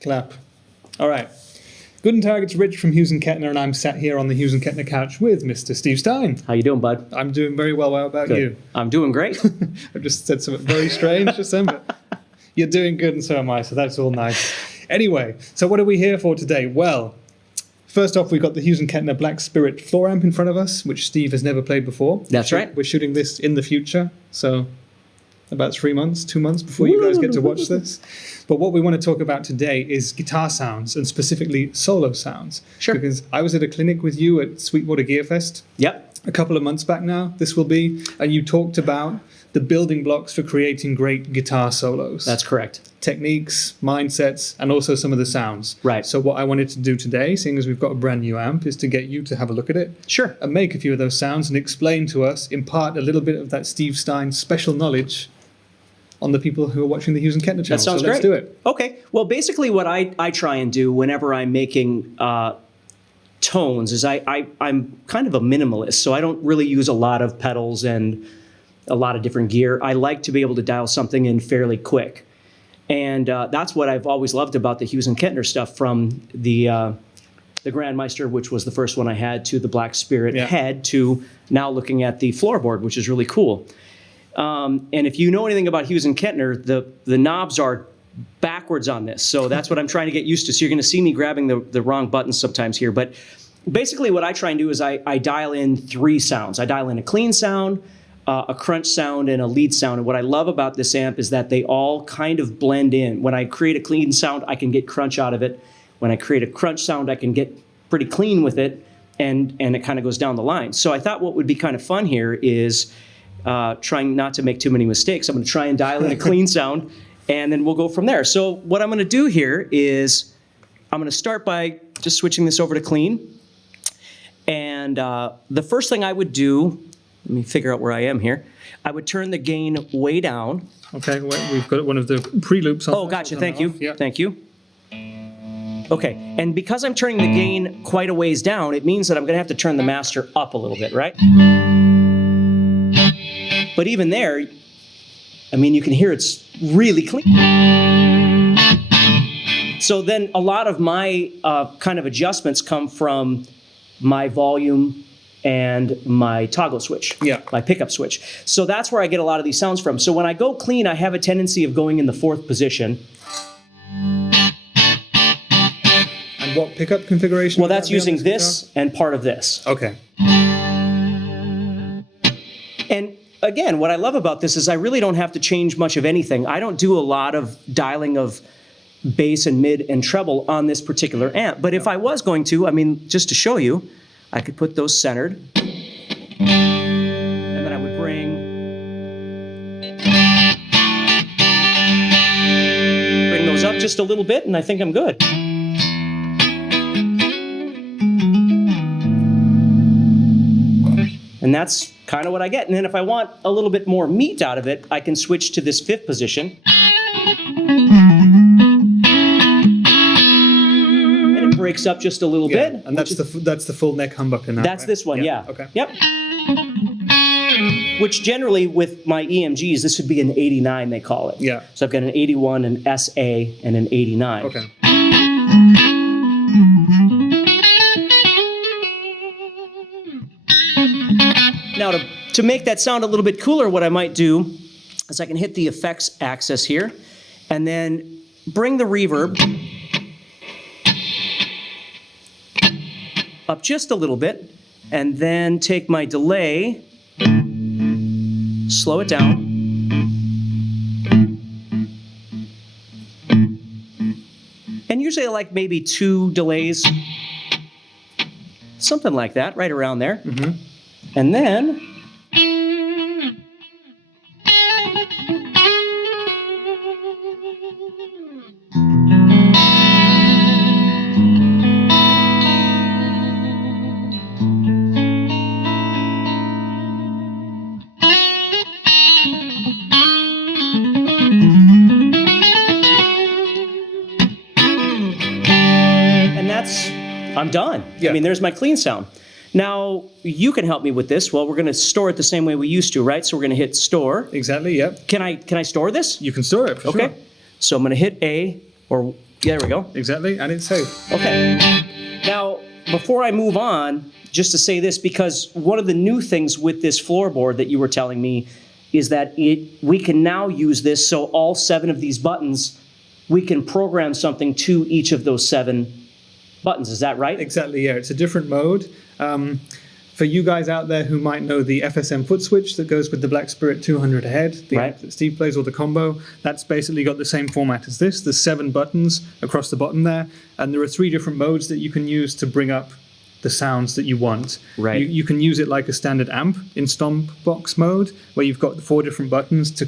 Clap. All right. Guten Tag, it's Rich from Hughes and Kettner, and I'm sat here on the Hughes and Kettner couch with Mr. Steve Stine. How you doing, bud? I'm doing very well. How about Good. you? I'm doing great. I've just said something very strange just then, but you're doing good and so am I, so that's all nice. Anyway, so what are we here for today? Well, first off, we've got the Hughes and Kettner Black Spirit floor amp in front of us, which Steve has never played before. That's right. We're shooting this in the future, so about 2 months before you guys get to watch this. But what we want to talk about today is guitar sounds, and specifically solo sounds. Sure. Because I was at a clinic with you at Sweetwater Gear Fest. Yep. A couple of months back now, this will be, and you talked about the building blocks for creating great guitar solos. That's correct. Techniques, mindsets, and also some of the sounds. Right. So what I wanted to do today, seeing as we've got a brand new amp, is to get you to have a look at it. Sure. And make a few of those sounds and explain to us, impart a little bit of that Steve Stine special knowledge on the people who are watching the Hughes and Kettner channel. That sounds so let's great. do it. Okay. Well, basically what I try and do whenever I'm making tones is I'm kind of a minimalist, so I don't really use a lot of pedals and a lot of different gear. I like to be able to dial something in fairly quick. And that's what I've always loved about the Hughes and Kettner stuff, from the Grandmeister, which was the first one I had, to the Black Spirit head, to now looking at the floorboard, which is really cool. And if you know anything about Hughes and Kettner, the knobs are backwards on this. So that's what I'm trying to get used to. So you're going to see me grabbing the wrong buttons sometimes here. But basically what I try and do is I dial in 3 sounds. I dial in a clean sound, a crunch sound, and a lead sound. And what I love about this amp is that they all kind of blend in. When I create a clean sound, I can get crunch out of it. When I create a crunch sound, I can get pretty clean with it, and it kind of goes down the line. So I thought what would be kind of fun here is trying not to make too many mistakes. I'm going to try and dial in a clean sound, and then we'll go from there. So what I'm going to do here is I'm going to start by just switching this over to clean. And the first thing I would do, let me figure out where I am here. I would turn the gain way down. Okay, well, we've got one of the pre-loops on. Oh, gotcha. Thank you. Yeah. Thank you. Okay, and because I'm turning the gain quite a ways down, it means that I'm going to have to turn the master up a little bit, right? But even there, I mean, you can hear it's really clean. So then a lot of my kind of adjustments come from my volume and my toggle switch, my pickup switch. So that's where I get a lot of these sounds from. So when I go clean, I have a tendency of going in the 4th position. And what pickup configuration? Well, that's using this and part of this. Okay. And again, what I love about this is I really don't have to change much of anything. I don't do a lot of dialing of bass and mid and treble on this particular amp. But if I was going to, I mean, just to show you, I could put those centered. And then I would bring those up just a little bit, and I think I'm good. And that's kind of what I get. And then if I want a little bit more meat out of it, I can switch to this 5th position. And it breaks up just a little bit. And that's the full neck humbucker now. That's right? this one, yeah. Okay. Yep. Which generally with my EMGs, this would be an 89, they call it. Yeah. So I've got an 81, an SA, and an 89. Okay. Now, to make that sound a little bit cooler, what I might do is I can hit the effects axis here and then bring the reverb up just a little bit, and then take my delay, slow it down, and usually I like maybe 2 delays, something like that, right around there. Mm-hmm. And then I'm done. Yeah. I mean, there's my clean sound. Now, you can help me with this. Well, we're going to store it the same way we used to, right? So we're going to hit store. Exactly, yep. Can I store this? You can store it, for Okay. sure. So I'm going to hit A, or There we go. Exactly, and it's safe. Okay. Now, before I move on, just to say this, because one of the new things with this floorboard that you were telling me is that we can now use this, so all 7 of these buttons, we can program something to each of those 7 buttons. Is that right? Exactly, yeah. It's a different mode. For you guys out there who might know the FSM foot switch that goes with the Black Spirit 200 ahead, the app that Steve plays, or the combo, that's basically got the same format as this. There's 7 buttons across the bottom there, and there are 3 different modes that you can use to bring up the sounds that you want. Right. You can use it like a standard amp in Stomp Box mode, where you've got 4 different buttons to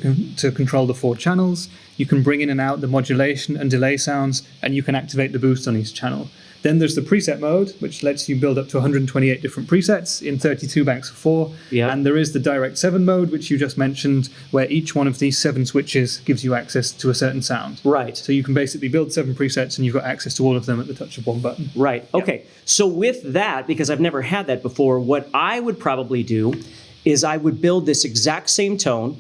control the 4 channels. You can bring in and out the modulation and delay sounds, and you can activate the boost on each channel. Then there's the preset mode, which lets you build up to 128 different presets in 32 banks of 4. Yeah. And there is the Direct 7 mode, which you just mentioned, where each one of these 7 switches gives you access to a certain sound. Right. So you can basically build 7 presets, and you've got access to all of them at the touch of one button. Right. Okay. So with that, because I've never had that before, what I would probably do is I would build this exact same tone,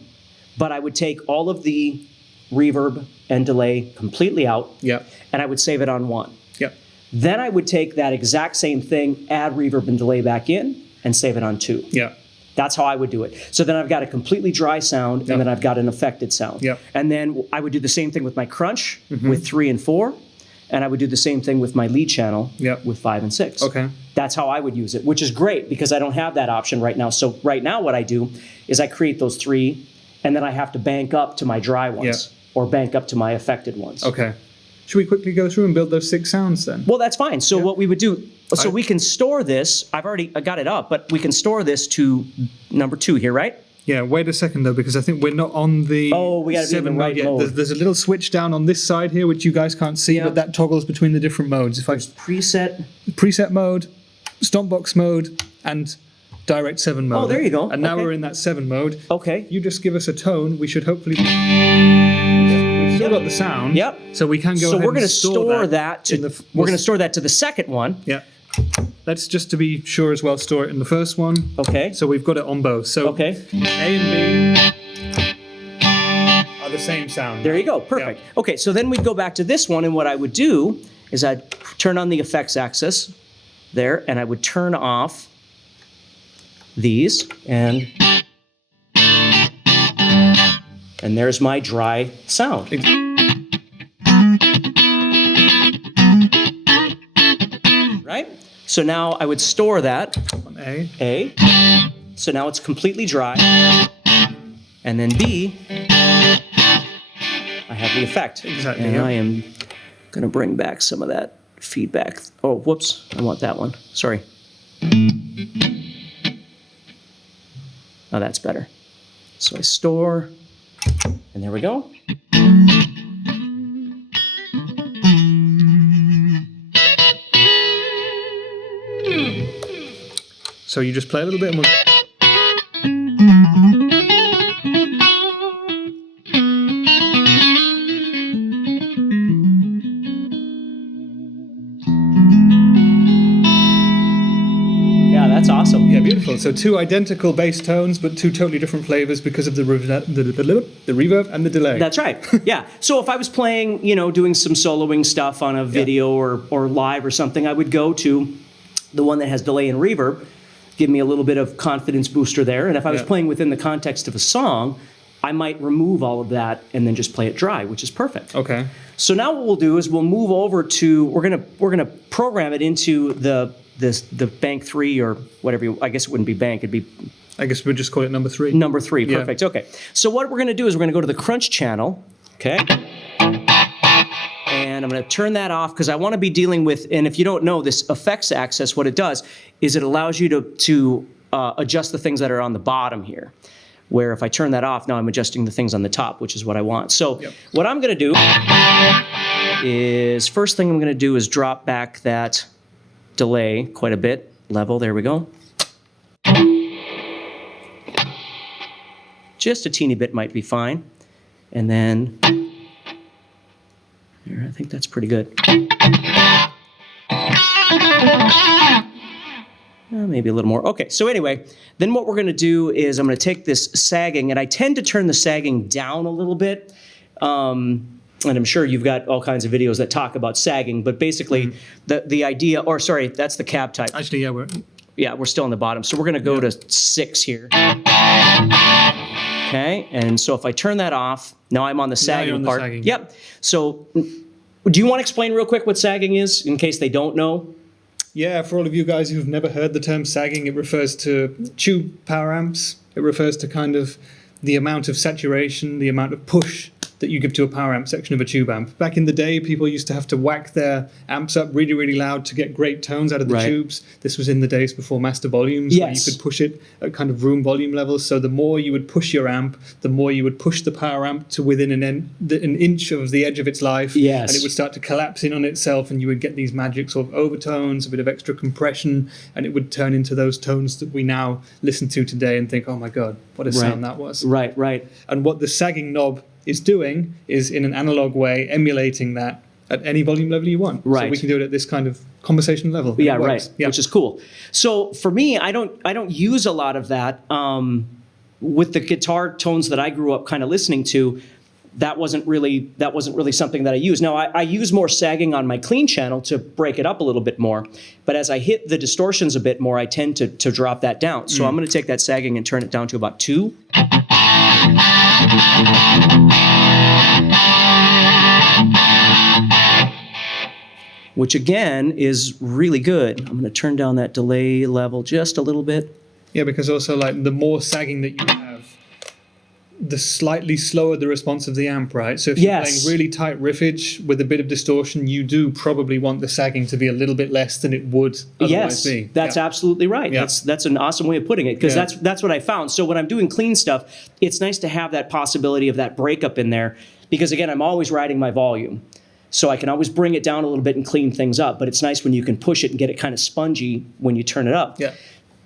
but I would take all of the reverb and delay completely out, and I would save it on 1. Then I would take that exact same thing, add reverb and delay back in, and save it on 2. That's how I would do it. So then I've got a completely dry sound, and then I've got an affected sound. And then I would do the same thing with my crunch with 3 and 4, and I would do the same thing with my lead channel with 5 and 6. Okay. That's how I would use it, which is great because I don't have that option right now. So right now what I do is I create those 3, and then I have to bank up to my dry ones or bank up to my affected ones. Okay. Should we quickly go through and build those 6 sounds then? Well, that's fine. So what we would do, so we can store this. I've already got it up, but we can store this to number 2 here, right? Yeah, wait a second though, because I think we're not on the we got to be in the right yet. mode. There's a little switch down on this side here, which you guys can't see, but that toggles between the different modes. If I preset mode, Stomp Box mode, and Direct 7 mode. Oh, there you go. And now we're in that 7 mode. Okay. You just give us a tone. We should hopefully. We've still got the sound. Yep. So we can go. So ahead we're going to and store that to. We're going to store that to the second one. Yeah. Let's just to be sure as well store it in the first one. Okay. So we've got it on both. So A and B are the same sound. There you go. Perfect. Yeah. Okay. So then we'd go back to this one, and what I would do is I'd turn on the effects axis there, and I would turn off these, and there's my dry sound. Right? So now I would store that on A. So now it's completely dry. And then B, I have the effect. Exactly. And I am going to bring back some of that feedback. Oh, whoops. I want that one. Sorry. Oh, that's better. So I store, and there we go. So you just play a little bit and we'll... That's awesome. Yeah, beautiful. So 2 identical bass tones, but 2 totally different flavors because of the reverb and the delay. That's right. Yeah. So if I was playing, doing some soloing stuff on a video or live or something, I would go to the one that has delay and reverb, give me a little bit of confidence booster there. And if I was playing within the context of a song, I might remove all of that and then just play it dry, which is perfect. Okay. So now what we'll do is we'll move over to we're gonna program it into the bank 3 or whatever. I guess it wouldn't be bank. It'd be. I guess we'd just call it number 3. Number 3. Perfect. Okay. So what we're gonna do is we're gonna go to the crunch channel. Okay. And I'm going to turn that off because I want to be dealing with, and if you don't know, this effects access, what it does is it allows you to adjust the things that are on the bottom here. Where if I turn that off, now I'm adjusting the things on the top, which is what I want. So what I'm going to do is, first thing I'm going to do is drop back that delay quite a bit. Level, there we go. Just a teeny bit might be fine. And then... I think that's pretty good. Maybe a little more. Okay, so anyway, then what we're going to do is I'm going to take this sagging, and I tend to turn the sagging down a little bit and I'm sure you've got all kinds of videos that talk about sagging, but basically the idea, or sorry, that's the cab type. Actually, yeah, we're still on the bottom. So we're going to go to 6 here. Okay, and so if I turn that off, now I'm on the sagging part. Sagging. Yep. So do you want to explain real quick what sagging is, in case they don't know? Yeah, for all of you guys who've never heard the term sagging, it refers to tube power amps. It refers to kind of the amount of saturation, the amount of push that you give to a power amp section of a tube amp. Back in the day, people used to have to whack their amps up really, really loud to get great tones out of the tubes. This was in the days before master volumes, where you could push it at kind of room volume levels. So the more you would push your amp, the more you would push the power amp to within an inch of the edge of its life. Yes. And it would start to collapse in on itself, and you would get these magic sort of overtones, a bit of extra compression, and it would turn into those tones that we now listen to today and think, oh my God, what a sound that was. Right. And what the sagging knob is doing is, in an analog way, emulating that at any volume level you want. Right. So we can do it at this kind of conversation level. Yeah, right. Yeah. Which is cool. So for me, I don't use a lot of that. With the guitar tones that I grew up kind of listening to, that wasn't really something that I use. Now I use more sagging on my clean channel to break it up a little bit more. But as I hit the distortions a bit more, I tend to drop that down. So I'm going to take that sagging and turn it down to about 2. Which again is really good. I'm going to turn down that delay level just a little bit. Yeah, because also like the more sagging that you have, the slightly slower the response of the amp, right? So if you're playing really tight riffage with a bit of distortion, you do probably want the sagging to be a little bit less than it would otherwise be. That's absolutely right. Yeah. That's an awesome way of putting it, because that's what I found. So when I'm doing clean stuff, it's nice to have that possibility of that breakup in there, because again, I'm always riding my volume. So I can always bring it down a little bit and clean things up, but it's nice when you can push it and get it kind of spongy when you turn it up. Yeah.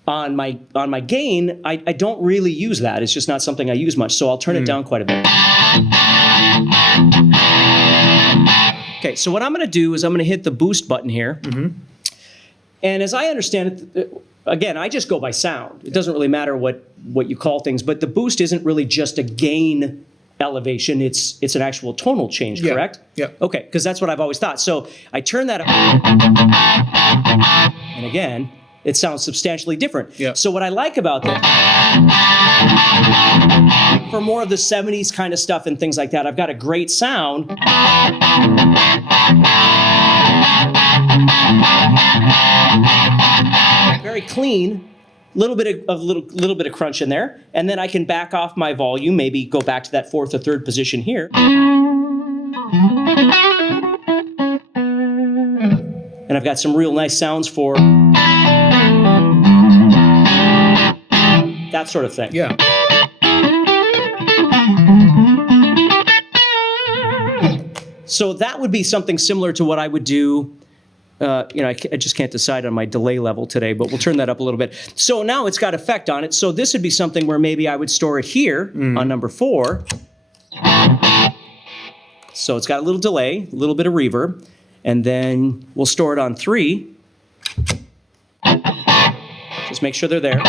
On my gain, I don't really use that. It's just not something I use much, so I'll turn it down quite a bit. Okay, so what I'm going to do is I'm going to hit the boost button here. And as I understand it, again, I just go by sound. It doesn't really matter what you call things, but the boost isn't really just a gain elevation, it's an actual tonal change, correct? Yeah. Okay, because that's what I've always thought. So I turn that up, and again, it sounds substantially different. Yeah. So what I like about this, for more of the 70s kind of stuff and things like that, I've got a great sound. Very clean. Little bit of crunch in there, and then I can back off my volume, maybe go back to that 4th or 3rd position here. And I've got some real nice sounds for that sort of thing. Yeah. So that would be something similar to what I would do. I just can't decide on my delay level today, but we'll turn that up a little bit. So now it's got effect on it. So this would be something where maybe I would store it here on number 4. So it's got a little delay, a little bit of reverb, and then we'll store it on 3. Just make sure they're there.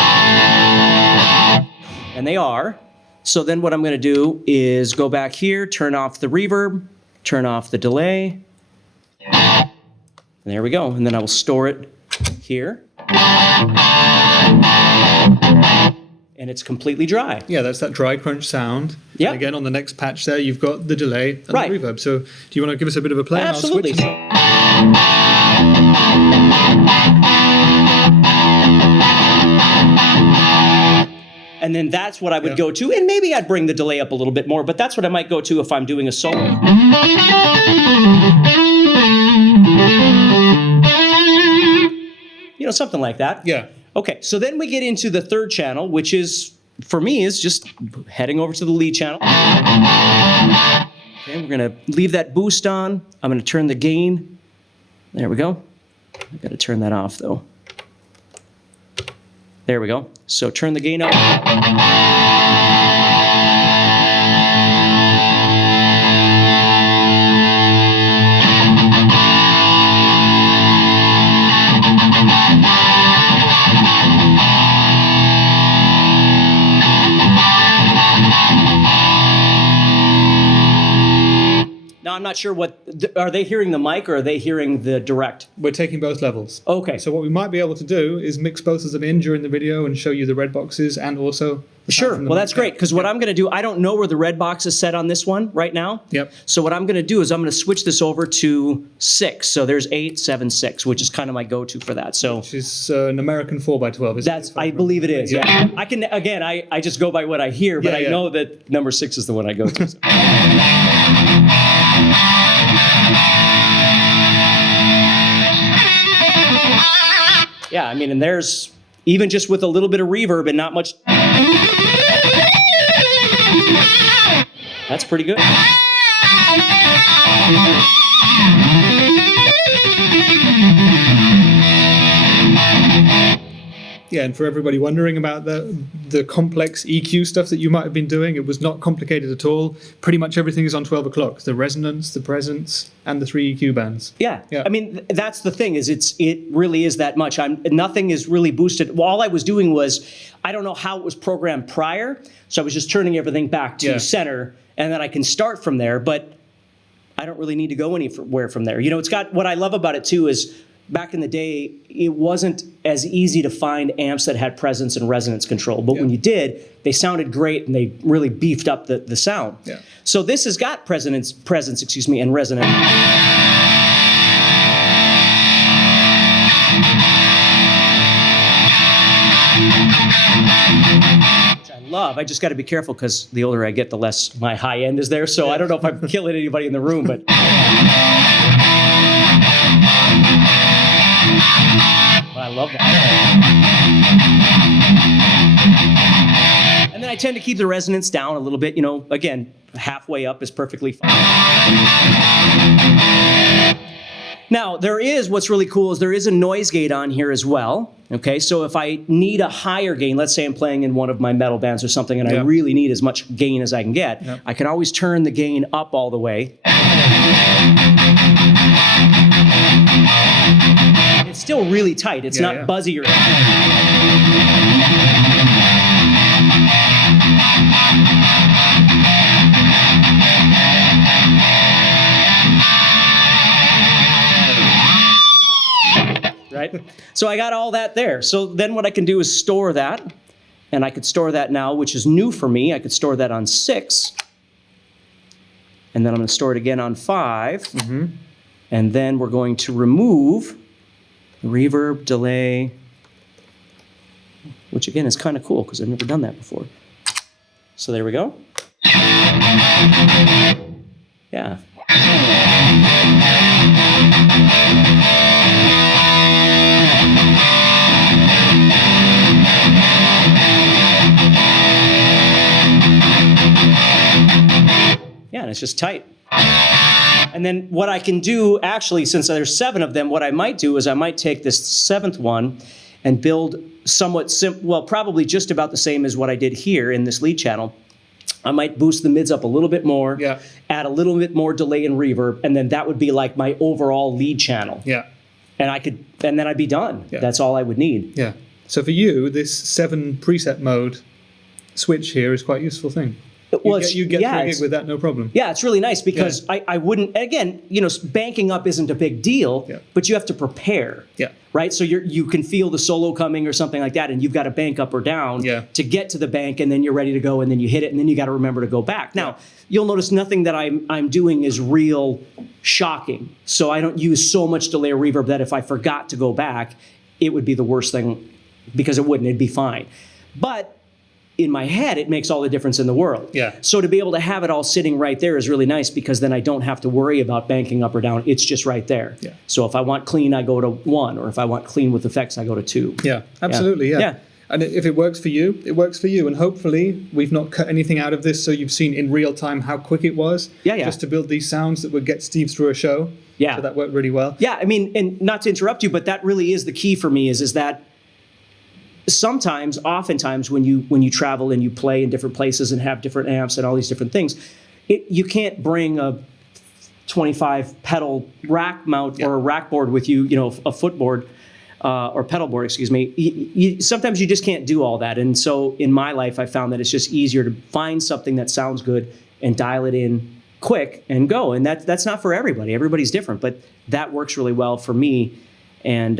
And they are. So then what I'm going to do is go back here, turn off the reverb, turn off the delay. There we go, and then I will store it here. And it's completely dry. Yeah, that's that dry crunch sound. Yeah. And again, on the next patch there, you've got the delay and the reverb. So do you want to give us a bit of a play? Absolutely. And I'll switch. And then that's what I would go to, and maybe I'd bring the delay up a little bit more, but that's what I might go to if I'm doing a solo. Something like that. Yeah. Okay, so then we get into the 3rd channel, which is, for me, is just heading over to the lead channel. Okay, we're going to leave that boost on. I'm going to turn the gain. There we go. I've got to turn that off, though. There we go. So turn the gain up. Now, I'm not sure are they hearing the mic or are they hearing the direct? We're taking both levels. Okay. So what we might be able to do is mix both of them in during the video and show you the red boxes and also the sound Sure. from the Well, mic. that's great, because what I'm going to do, I don't know where the red box is set on this one right now. Yep. So what I'm going to do is I'm going to switch this over to 6. So there's 8, 7, 6, which is kind of my go-to for that. So Which is an American 4x12, isn't it? I believe it is. Yeah. I can, again, I just go by what I hear, but Yeah, I know that number 6 is the one I go to. So. Yeah, I mean, and there's, even just with a little bit of reverb and not much. That's pretty good. Yeah, and for everybody wondering about the complex EQ stuff that you might have been doing, it was not complicated at all. Pretty much everything is on 12 o'clock. The resonance, the presence, and the 3 EQ bands. Yeah. I mean, that's the thing, is it really is that much. Nothing is really boosted. Well, all I was doing was, I don't know how it was programmed prior, so I was just turning everything back to center, and then I can start from there, but I don't really need to go anywhere from there. You know, it's got, what I love about it too is, back in the day, it wasn't as easy to find amps that had presence and resonance control. But when you did, they sounded great and they really beefed up the sound. Yeah. So this has got presence, and resonance. Which I love. I just got to be careful because the older I get, the less my high end is there. So I don't know if I'm killing anybody in the room, but. I love that. And then I tend to keep the resonance down a little bit. You know, again, halfway up is perfectly fine. Now, what's really cool is there is a noise gate on here as well. Okay, so if I need a higher gain, let's say I'm playing in one of my metal bands or something, and I really need as much gain as I can get, I can always turn the gain up all the way. It's still really tight. It's not buzzy or. Right? So I got all that there. So then what I can do is store that. And I could store that now, which is new for me. I could store that on 6. And then I'm going to store it again on 5. Mm-hmm. And then we're going to remove reverb, delay, which again is kind of cool because I've never done that before. So there we go. Yeah. Yeah, and it's just tight. And then what I can do, actually, since there's 7 of them, what I might do is I might take this 7th one and build somewhat probably just about the same as what I did here in this lead channel. I might boost the mids up a little bit more, add a little bit more delay and reverb, and then that would be like my overall lead channel. Yeah. And then I'd be done. Yeah. That's all I would need. Yeah. So for you, this 7 preset mode switch here is quite a useful thing. You get 3 gig with that, no problem. Yeah, it's really nice because I wouldn't, again, you know, banking up isn't a big deal, but you have to prepare. Yeah. Right? So you can feel the solo coming or something like that, and you've got to bank up or down to get to the bank, and then you're ready to go, and then you hit it, and then you got to remember to go back. Now, you'll notice nothing that I'm doing is real shocking. So I don't use so much delay or reverb that if I forgot to go back, it would be the worst thing, because it wouldn't. It'd be fine. But in my head, it makes all the difference in the world. Yeah. So to be able to have it all sitting right there is really nice, because then I don't have to worry about banking up or down. It's just right there. Yeah. So if I want clean, I go to 1, or if I want clean with effects, I go to 2. Yeah, absolutely. Yeah. And if it works for you, it works for you. And hopefully we've not cut anything out of this, so you've seen in real time how quick it was. Just to build these sounds that would get Steve through a show. Yeah. So that worked really well. Yeah. I mean, and not to interrupt you, but that really is the key for me. Is that oftentimes when you travel and you play in different places and have different amps and all these different things, you can't bring a 25 pedal rack mount or a rack board with you, you know, a footboard or pedal board, excuse me. Sometimes you just can't do all that. And so in my life, I found that it's just easier to find something that sounds good and dial it in quick and go. And that's not for everybody. Everybody's different, but that works really well for me. And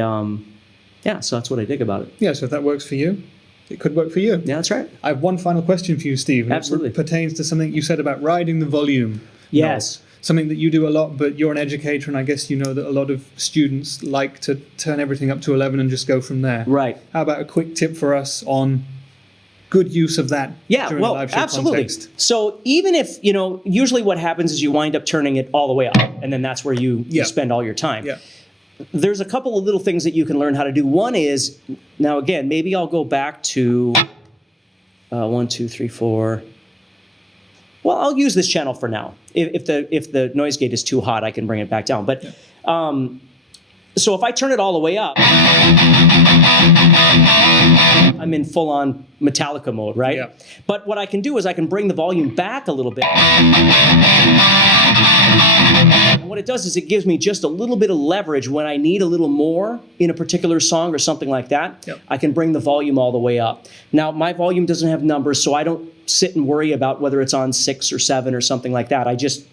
yeah, so that's what I dig about it. Yeah, so if that works for you, it could work for you. Yeah, that's right. I have one final question for you, Steve. Absolutely. It pertains to something you said about riding the volume. Yes. Something that you do a lot, but you're an educator, and I guess you know that a lot of students like to turn everything up to 11 and just go from there. Right. How about a quick tip for us on good use of that during a live show absolutely. context? So even if, usually what happens is you wind up turning it all the way up, and then that's where you spend all your time. Yeah. There's a couple of little things that you can learn how to do. One is, now again, maybe I'll go back to 1, 2, 3, 4. Well, I'll use this channel for now. If the noise gate is too hot, I can bring it back down. But so if I turn it all the way up, I'm in full-on Metallica mode, right? Yeah. But what I can do is I can bring the volume back a little bit. And what it does is it gives me just a little bit of leverage when I need a little more in a particular song or something like that. Yep. I can bring the volume all the way up. Now, my volume doesn't have numbers, so I don't sit and worry about whether it's on 6 or 7 or something like that. I just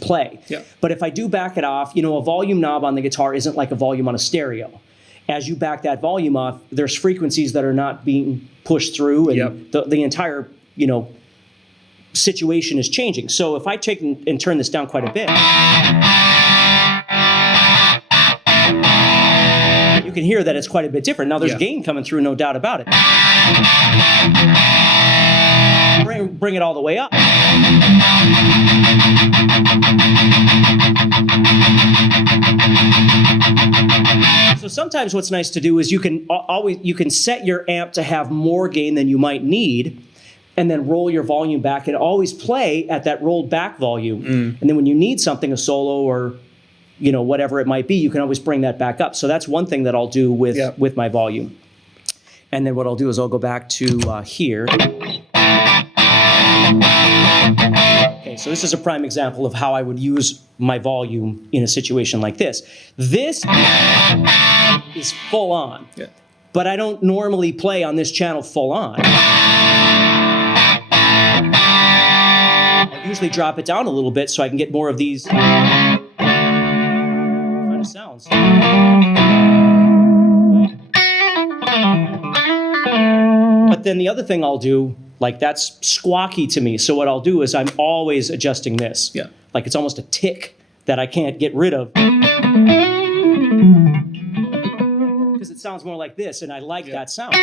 play. Yeah. But if I do back it off, a volume knob on the guitar isn't like a volume on a stereo. As you back that volume off, there's frequencies that are not being pushed through, and the entire, situation is changing. So if I take and turn this down quite a bit, you can hear that it's quite a bit different. Now there's gain coming through, no doubt about it. Bring it all the way up. So sometimes what's nice to do is you can set your amp to have more gain than you might need, and then roll your volume back and always play at that rolled back volume. And then when you need something, a solo or whatever it might be, you can always bring that back up. So that's one thing that I'll do with my volume. And then what I'll do is I'll go back to here. Okay, so this is a prime example of how I would use my volume in a situation like this. This is full on, but I don't normally play on this channel full on. I usually drop it down a little bit so I can get more of these kind of sounds. But then the other thing I'll do, that's squawky to me. So what I'll do is I'm always adjusting this. Yeah. Like it's almost a tick that I can't get rid of. Because it sounds more like this, and I like that sound.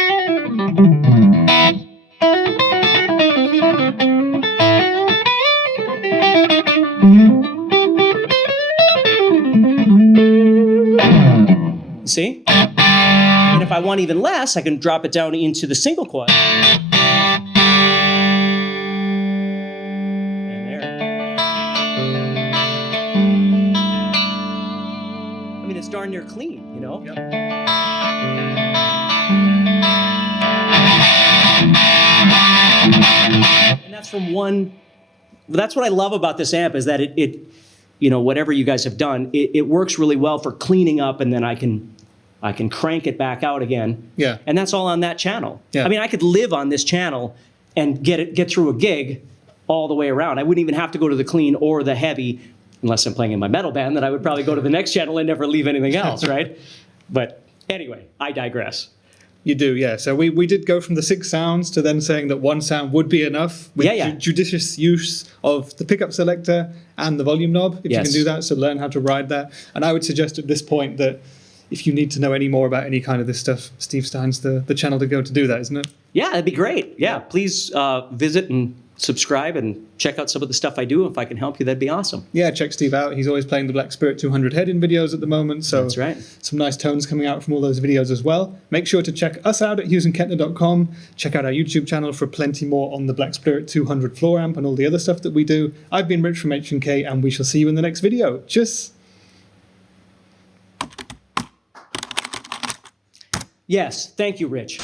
See? And if I want even less, I can drop it down into the single coil. And there. I mean, it's darn near clean, Yep. And that's from one. That's what I love about this amp is that it whatever you guys have done, it works really well for cleaning up, and then I can crank it back out again. Yeah. And that's all on that channel. Yeah. I mean, I could live on this channel and get through a gig all the way around. I wouldn't even have to go to the clean or the heavy, unless I'm playing in my metal band, then I would probably go to the next channel and never leave anything else, right? But anyway, I digress. You do, yeah. So we did go from the 6 sounds to then saying that 1 sound would be enough with judicious use of the pickup selector and the volume knob, if you can do that. So learn how to ride that. And I would suggest at this point that if you need to know any more about any kind of this stuff, Steve Stine's the channel to go to do that, isn't it? Yeah, that'd be great. Yeah, please visit and subscribe and check out some of the stuff I do. If I can help you, that'd be awesome. Yeah, check Steve out. He's always playing the Black Spirit 200 head-in videos at the moment. So that's right. Some nice tones coming out from all those videos as well. Make sure to check us out at HughesandKettner.com. Check out our YouTube channel for plenty more on the Black Spirit 200 floor amp and all the other stuff that we do. I've been Rich from H&K, and we shall see you in the next video. Cheers. Yes, thank you, Rich.